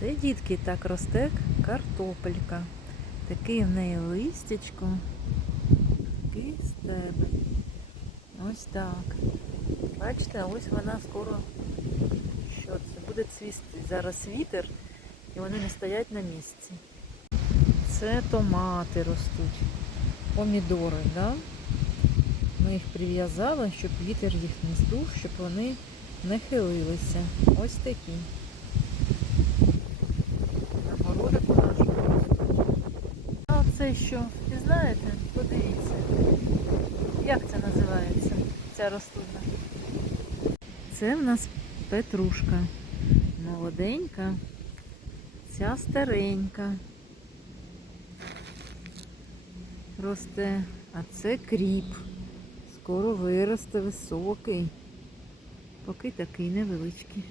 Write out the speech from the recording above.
Це, дітки, так росте картопелька. Такий в неї листячко. Такий стебель. Ось так. Бачите, ось вона скоро що це буде цвісти. Зараз вітер і вони не стоять на місці. Це томати ростуть, помідори, да? Ми їх прив'язали, щоб вітер їх не здув, щоб вони не хилилися. Ось такі. На городику нашому ростуть. Це що? Ви знаєте? Подивіться. Як це називається? Ця рослина? Це в нас петрушка. Молоденька. Ця старенька. Росте. А це кріп. Скоро виросте високий. Поки такий невеличкий.